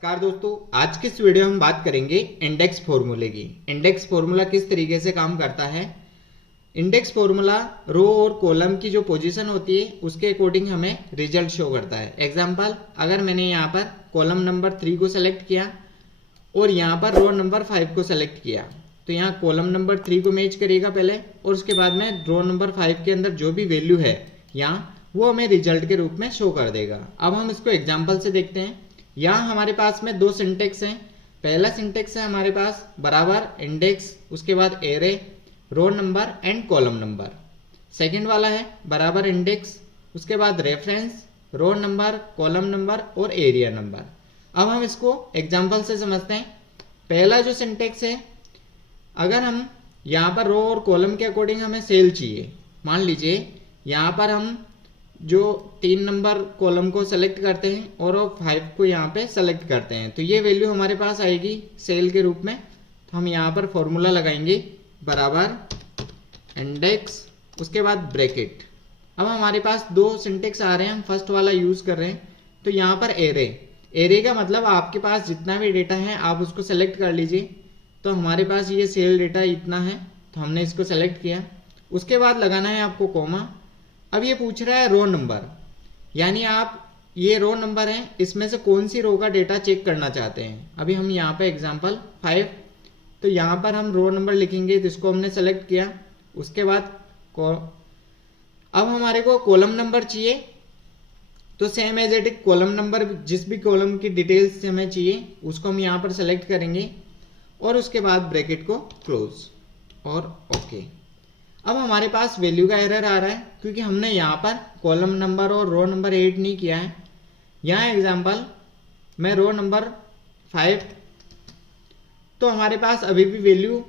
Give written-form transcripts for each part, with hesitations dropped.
नमस्कार दोस्तों, आज के इस वीडियो में हम बात करेंगे इंडेक्स फॉर्मूले की। इंडेक्स फॉर्मूला किस तरीके से काम करता है। इंडेक्स फॉर्मूला रो और कॉलम की जो पोजीशन होती है उसके अकॉर्डिंग हमें रिजल्ट शो करता है। एग्जांपल, अगर मैंने यहाँ पर कॉलम नंबर 3 को सेलेक्ट किया और यहाँ पर रो नंबर 5 को सेलेक्ट किया तो यहाँ कॉलम नंबर 3 को मैच करेगा पहले और उसके बाद में रो नंबर 5 के अंदर जो भी वैल्यू है यहाँ वो हमें रिजल्ट के रूप में शो कर देगा। अब हम इसको एग्जाम्पल से देखते हैं। यहाँ हमारे पास में दो सिंटेक्स हैं। पहला सिंटेक्स है हमारे पास बराबर इंडेक्स, उसके बाद array, row number and column number. Second वाला है बराबर इंडेक्स, उसके बाद reference, row number, column number और एरिया नंबर। अब हम इसको एग्जाम्पल से समझते हैं। पहला जो सिंटेक्स है, अगर हम यहाँ पर रो और कॉलम के अकॉर्डिंग हमें सेल चाहिए, मान लीजिए यहाँ पर हम जो 3 नंबर कॉलम को सेलेक्ट करते हैं और 5 को यहाँ पे सेलेक्ट करते हैं तो ये वैल्यू हमारे पास आएगी सेल के रूप में। तो हम यहाँ पर फॉर्मूला लगाएंगे बराबर इंडेक्स, उसके बाद ब्रैकेट। अब हमारे पास दो सिंटेक्स आ रहे हैं, हम फर्स्ट वाला यूज कर रहे हैं। तो यहाँ पर एरे का मतलब आपके पास जितना भी डेटा है आप उसको सेलेक्ट कर लीजिए। तो हमारे पास ये सेल डेटा इतना है तो हमने इसको सेलेक्ट किया। उसके बाद लगाना है आपको कॉमा। अब ये पूछ रहा है रो नंबर, यानी आप ये रो नंबर है इसमें से कौन सी रो का डेटा चेक करना चाहते हैं। अभी हम यहाँ पे एग्जांपल 5, तो यहाँ पर हम रो नंबर लिखेंगे, तो इसको हमने सेलेक्ट किया। उसके बाद अब हमारे को कॉलम नंबर चाहिए तो same as it column number, जिस भी कॉलम की डिटेल्स हमें चाहिए उसको हम यहाँ पर सेलेक्ट करेंगे और उसके बाद ब्रैकेट को क्लोज और ओके। अब हमारे पास वैल्यू का एरर आ रहा है क्योंकि हमने यहाँ पर कॉलम नंबर और रो नंबर ऐड नहीं किया है। यहाँ एग्जांपल मैं रो नंबर 5, तो हमारे पास अभी भी वैल्यू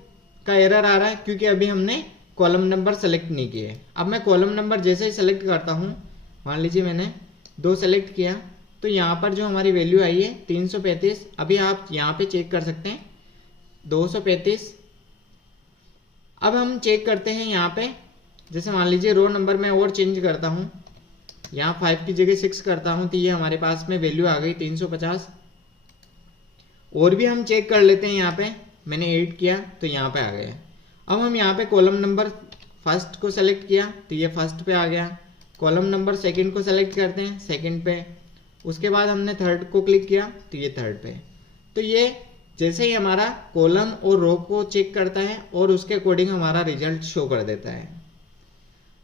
का एरर आ रहा है क्योंकि अभी हमने कॉलम नंबर सेलेक्ट नहीं किए। अब मैं कॉलम नंबर जैसे ही सेलेक्ट करता हूँ, मान लीजिए मैंने 2 सेलेक्ट किया तो यहाँ पर जो हमारी वैल्यू आई है 335। अभी आप यहाँ पे चेक कर सकते हैं 235। अब हम चेक करते हैं यहाँ पे, जैसे मान लीजिए रो नंबर में और चेंज करता हूँ, यहाँ 5 की जगह 6 करता हूँ तो ये हमारे पास में वैल्यू आ गई 350। और भी हम चेक कर लेते हैं, यहाँ पे मैंने 8 किया तो यहाँ पे आ गया। अब हम यहाँ पे कॉलम नंबर फर्स्ट को सेलेक्ट किया तो ये फर्स्ट पे आ गया। कॉलम नंबर सेकंड को सेलेक्ट करते हैं, सेकंड पे। उसके बाद हमने थर्ड को क्लिक किया तो ये थर्ड पे। तो ये जैसे ही हमारा कॉलम और रो को चेक करता है और उसके अकॉर्डिंग हमारा रिजल्ट शो कर देता है।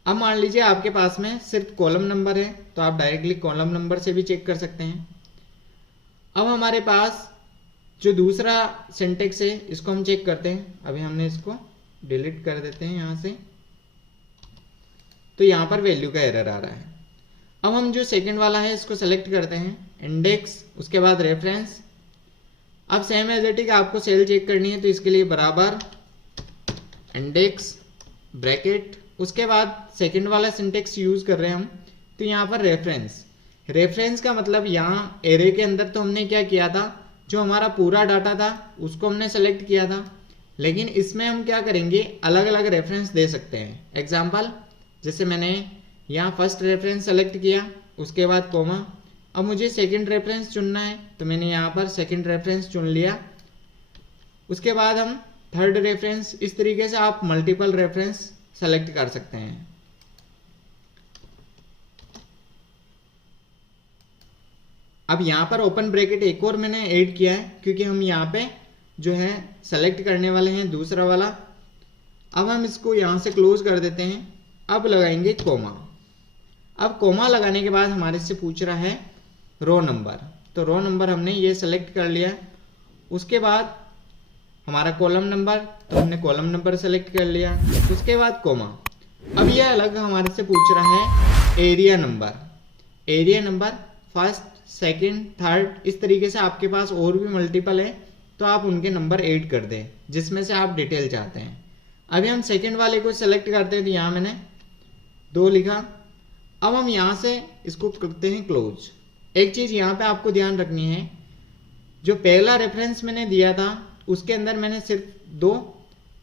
अब मान लीजिए आपके पास में सिर्फ कॉलम नंबर है तो आप डायरेक्टली कॉलम नंबर से भी चेक कर सकते हैं। अब हमारे पास जो दूसरा सिंटेक्स है इसको हम चेक करते हैं। अभी हमने इसको डिलीट कर देते हैं यहाँ से, तो यहाँ पर वैल्यू का एरर आ रहा है। अब हम जो सेकंड वाला है इसको सेलेक्ट करते हैं, इंडेक्स, उसके बाद रेफरेंस। अब सेम एज इट इज आपको सेल चेक करनी है तो इसके लिए बराबर इंडेक्स, ब्रैकेट, उसके बाद सेकंड वाला सिंटेक्स यूज कर रहे हैं हम तो यहाँ पर रेफरेंस। रेफरेंस का मतलब यहाँ एरे के अंदर तो हमने क्या किया था, जो हमारा पूरा डाटा था उसको हमने सेलेक्ट किया था, लेकिन इसमें हम क्या करेंगे अलग अलग रेफरेंस दे सकते हैं। एग्जाम्पल, जैसे मैंने यहाँ फर्स्ट रेफरेंस सेलेक्ट किया, उसके बाद कॉमा। अब मुझे सेकंड रेफरेंस चुनना है तो मैंने यहाँ पर सेकंड रेफरेंस चुन लिया। उसके बाद हम थर्ड रेफरेंस, इस तरीके से आप मल्टीपल रेफरेंस सेलेक्ट कर सकते हैं। अब यहाँ पर ओपन ब्रैकेट एक और मैंने ऐड किया है क्योंकि हम यहाँ पे जो है सेलेक्ट करने वाले हैं दूसरा वाला। अब हम इसको यहाँ से क्लोज कर देते हैं। अब लगाएंगे कोमा। अब कोमा लगाने के बाद हमारे से पूछ रहा है रो नंबर, तो रो नंबर हमने ये सेलेक्ट कर लिया। उसके बाद हमारा कॉलम नंबर, तो हमने कॉलम नंबर सेलेक्ट कर लिया। उसके बाद कोमा। अब ये अलग हमारे से पूछ रहा है area number. Area number first, second, third, इस तरीके से आपके पास और भी मल्टीपल है तो आप उनके नंबर ऐड कर दें जिसमें से आप डिटेल चाहते हैं। अभी हम सेकंड वाले को सेलेक्ट करते हैं तो यहाँ मैंने 2 लिखा। अब हम यहाँ से इसको करते हैं क्लोज। एक चीज़ यहाँ पे आपको ध्यान रखनी है, जो पहला रेफरेंस मैंने दिया था उसके अंदर मैंने सिर्फ 2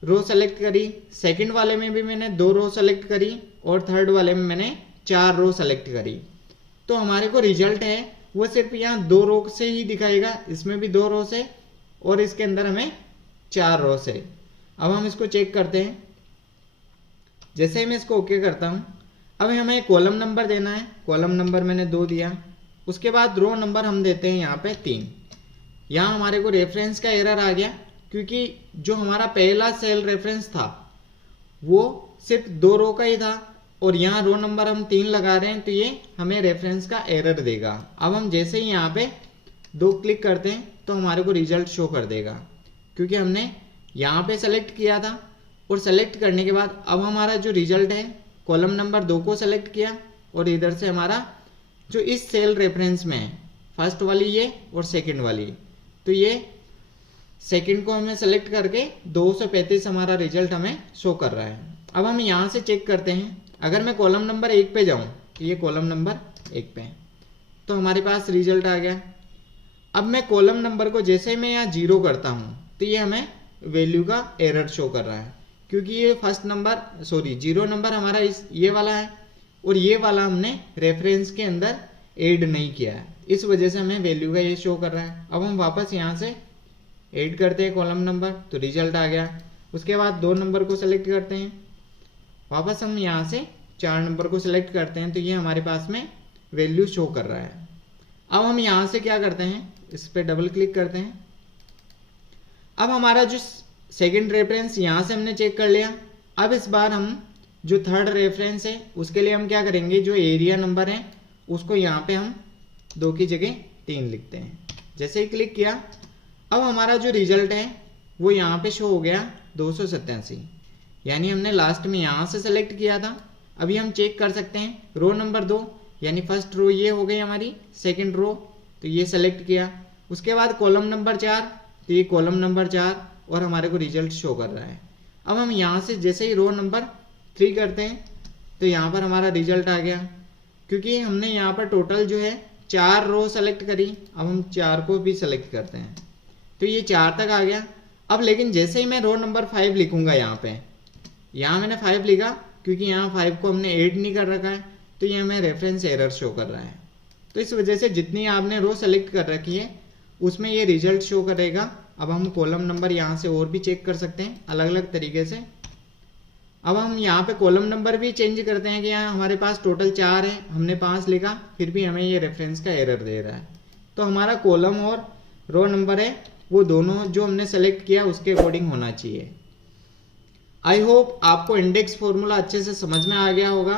रो सेलेक्ट करी, सेकंड वाले में भी मैंने 2 रो सेलेक्ट करी और थर्ड वाले में मैंने 4 रो सेलेक्ट करी। तो हमारे को रिजल्ट है वो सिर्फ यहाँ 2 रो से ही दिखाएगा, इसमें भी 2 रो से और इसके अंदर हमें 4 रो से। अब हम इसको चेक करते हैं। जैसे ही मैं इसको ओके करता हूँ, अब हमें कॉलम नंबर देना है। कॉलम नंबर मैंने 2 दिया। उसके बाद रो नंबर हम देते हैं यहाँ पे 3। यहाँ हमारे को रेफरेंस का एरर आ गया, क्योंकि जो हमारा पहला सेल रेफरेंस था वो सिर्फ 2 रो का ही था और यहाँ रो नंबर हम 3 लगा रहे हैं, तो ये हमें रेफरेंस का एरर देगा। अब हम जैसे ही यहाँ पे 2 क्लिक करते हैं तो हमारे को रिजल्ट शो कर देगा, क्योंकि हमने यहाँ पे सेलेक्ट किया था और सेलेक्ट करने के बाद अब हमारा जो रिजल्ट है कॉलम नंबर 2 को सेलेक्ट किया और इधर से हमारा जो इस सेल रेफरेंस में है, फर्स्ट वाली ये और सेकंड वाली, तो ये सेकंड को हमें सेलेक्ट करके 235 हमारा रिजल्ट हमें शो कर रहा है। अब हम यहाँ से चेक करते हैं। अगर मैं कॉलम नंबर 1 पे जाऊँ तो ये कॉलम नंबर 1 पे है, तो हमारे पास रिजल्ट आ गया। अब मैं कॉलम नंबर को जैसे मैं यहाँ 0 करता हूँ तो ये हमें वैल्यू का एरर शो कर रहा है, क्योंकि ये फर्स्ट नंबर 0 नंबर हमारा ये वाला है और ये वाला हमने रेफरेंस के अंदर ऐड नहीं किया है, इस वजह से हमें वैल्यू का ये शो कर रहा है। अब हम वापस यहाँ से ऐड करते हैं कॉलम नंबर, तो रिजल्ट आ गया। उसके बाद 2 नंबर को सेलेक्ट करते हैं, वापस हम यहाँ से 4 नंबर को सिलेक्ट करते हैं, तो ये हमारे पास में वैल्यू शो कर रहा है। अब हम यहाँ से क्या करते हैं, इस पर डबल क्लिक करते हैं। अब हमारा जो सेकंड रेफरेंस यहाँ से हमने चेक कर लिया। अब इस बार हम जो थर्ड रेफरेंस है उसके लिए हम क्या करेंगे, जो एरिया नंबर है उसको यहाँ पे हम 2 की जगह 3 लिखते हैं। जैसे ही क्लिक किया, अब हमारा जो रिजल्ट है वो यहाँ पे शो हो गया 287, यानी हमने लास्ट में यहाँ से सेलेक्ट किया था। अभी हम चेक कर सकते हैं रो नंबर 2, यानी फर्स्ट रो ये हो गई हमारी, सेकंड रो तो ये सेलेक्ट किया। उसके बाद कॉलम नंबर 4, तो ये कॉलम नंबर 4 और हमारे को रिजल्ट शो कर रहा है। अब हम यहाँ से जैसे ही रो नंबर 3 करते हैं तो यहाँ पर हमारा रिजल्ट आ गया, क्योंकि हमने यहाँ पर टोटल जो है 4 रो सेलेक्ट करी। अब हम 4 को भी सेलेक्ट करते हैं, तो ये 4 तक आ गया। अब लेकिन जैसे ही मैं रो नंबर 5 लिखूंगा, यहाँ मैंने 5 लिखा, क्योंकि यहाँ 5 को हमने ऐड नहीं कर रखा है, तो ये हमें रेफरेंस एरर शो कर रहा है। तो इस वजह से जितनी आपने रो सेलेक्ट कर रखी है उसमें ये रिजल्ट शो करेगा। अब हम कॉलम नंबर यहाँ से और भी चेक कर सकते हैं अलग अलग तरीके से। अब हम यहाँ पे कॉलम नंबर भी चेंज करते हैं कि यहाँ हमारे पास टोटल 4 है, हमने 5 लिखा, फिर भी हमें ये रेफरेंस का एरर दे रहा है। तो हमारा कॉलम और रो नंबर है वो दोनों जो हमने सेलेक्ट किया उसके अकॉर्डिंग होना चाहिए। आई होप आपको इंडेक्स फॉर्मूला अच्छे से समझ में आ गया होगा।